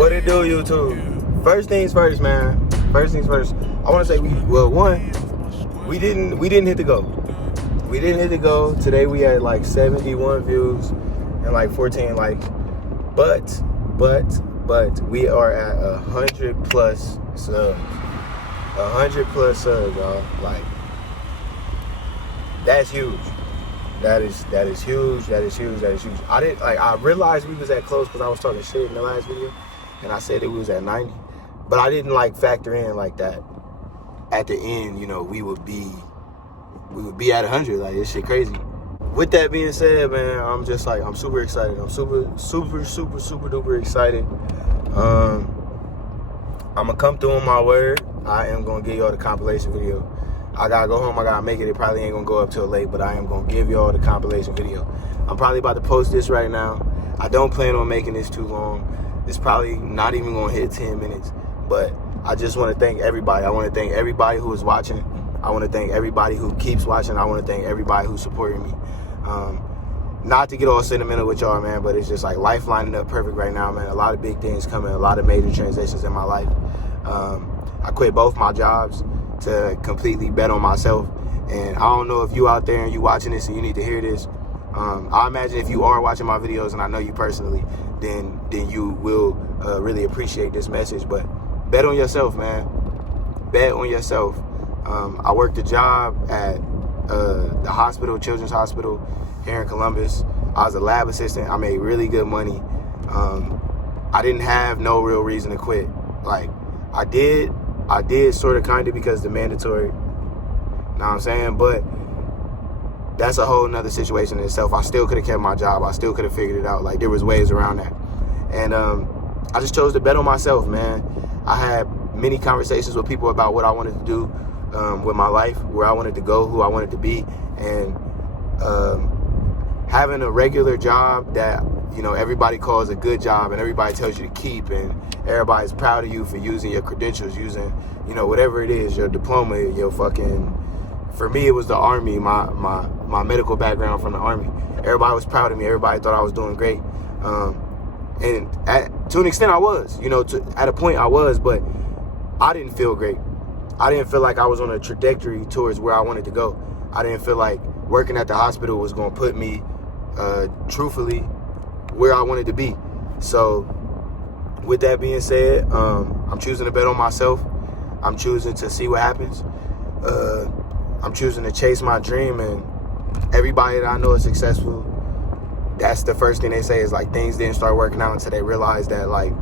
What it do, YouTube? First things first, man. First things first. I want to say we didn't hit the goal. We didn't hit the goal. Today we had like 71 views and like 14 likes. But we are at 100 plus subs. 100 plus subs, y'all. Like, that's huge. That is huge. That is huge. I realized we was that close because I was talking shit in the last video, and I said it was at 90, but I didn't like factor in like that. At the end, you know, we would be at 100. Like, this shit crazy. With that being said, man, I'm super excited. I'm super duper excited. I'm gonna come through on my word. I am gonna give y'all the compilation video. I gotta go home, I gotta make it. It probably ain't gonna go up till late, but I am gonna give y'all the compilation video. I'm probably about to post this right now. I don't plan on making this too long. It's probably not even gonna hit 10 minutes, but I just wanna thank everybody. I wanna thank everybody who is watching. I wanna thank everybody who keeps watching. I wanna thank everybody who's supporting me. Not to get all sentimental with y'all, man, but it's just like life lining up perfect right now, man. A lot of big things coming, a lot of major transitions in my life. I quit both my jobs to completely bet on myself. And I don't know if you out there and you watching this and you need to hear this. I imagine if you are watching my videos, and I know you personally, then you will really appreciate this message. But bet on yourself, man. Bet on yourself. I worked a job at the hospital, Children's Hospital here in Columbus. I was a lab assistant. I made really good money. I didn't have no real reason to quit. Like, I did sort of kind of because the mandatory, you know what I'm saying? But that's a whole nother situation in itself. I still could have kept my job. I still could have figured it out. Like, there was ways around that. And I just chose to bet on myself, man. I had many conversations with people about what I wanted to do with my life, where I wanted to go, who I wanted to be. And having a regular job that, you know, everybody calls a good job and everybody tells you to keep, and everybody's proud of you for using your credentials, using, you know, whatever it is, your diploma, your fucking, for me, it was the Army, my medical background from the Army. Everybody was proud of me. Everybody thought I was doing great. And to an extent I was, you know, at a point I was, but I didn't feel great. I didn't feel like I was on a trajectory towards where I wanted to go. I didn't feel like working at the hospital was going to put me, truthfully, where I wanted to be. So with that being said, I'm choosing to bet on myself. I'm choosing to see what happens. I'm choosing to chase my dream, and everybody that I know is successful, that's the first thing they say is like things didn't start working out until they realized that like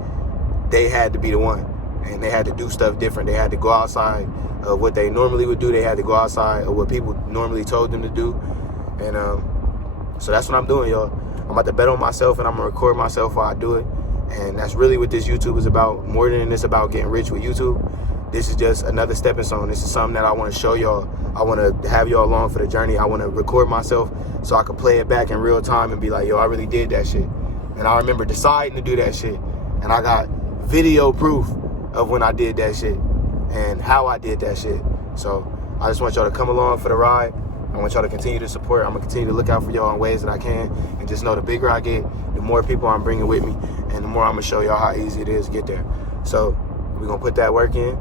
they had to be the one, and they had to do stuff different. They had to go outside of what they normally would do. They had to go outside of what people normally told them to do. And so that's what I'm doing, y'all. I'm about to bet on myself, and I'm gonna record myself while I do it. And that's really what this YouTube is about. More than it's about getting rich with YouTube, this is just another stepping stone. This is something that I want to show y'all. I want to have y'all along for the journey. I want to record myself so I can play it back in real time and be like, yo, I really did that shit. And I remember deciding to do that shit. And I got video proof of when I did that shit and how I did that shit. So I just want y'all to come along for the ride. I want y'all to continue to support. I'm going to continue to look out for y'all in ways that I can. And just know the bigger I get, the more people I'm bringing with me, and the more I'm going to show y'all how easy it is to get there. So we're going to put that work in,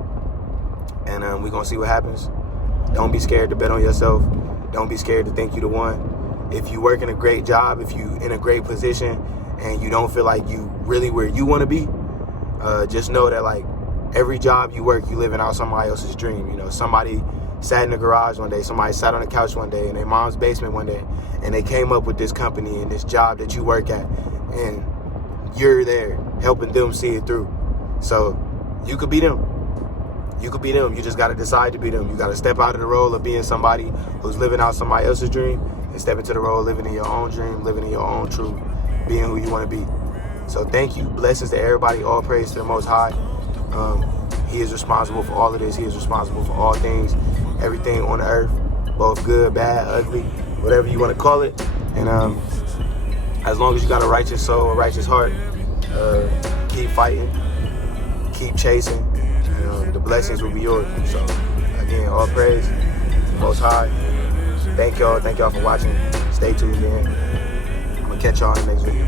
and we're going to see what happens. Don't be scared to bet on yourself. Don't be scared to think you the one. If you work in a great job, if you in a great position, and you don't feel like you really where you want to be, just know that like every job you work, you living out somebody else's dream. You know, somebody sat in the garage one day, somebody sat on the couch one day in their mom's basement one day, and they came up with this company and this job that you work at, and you're there helping them see it through. So you could be them. You could be them. You just got to decide to be them. You got to step out of the role of being somebody who's living out somebody else's dream and step into the role of living in your own dream, living in your own truth, being who you want to be. So thank you. Blessings to everybody. All praise to the Most High. He is responsible for all of this. He is responsible for all things, everything on the earth, both good, bad, ugly, whatever you want to call it. And as long as you got a righteous soul, a righteous heart, keep fighting, keep chasing, and the blessings will be yours. So again, all praise to the Most High. Thank y'all for watching. Stay tuned, man. I'm gonna catch y'all in the next video.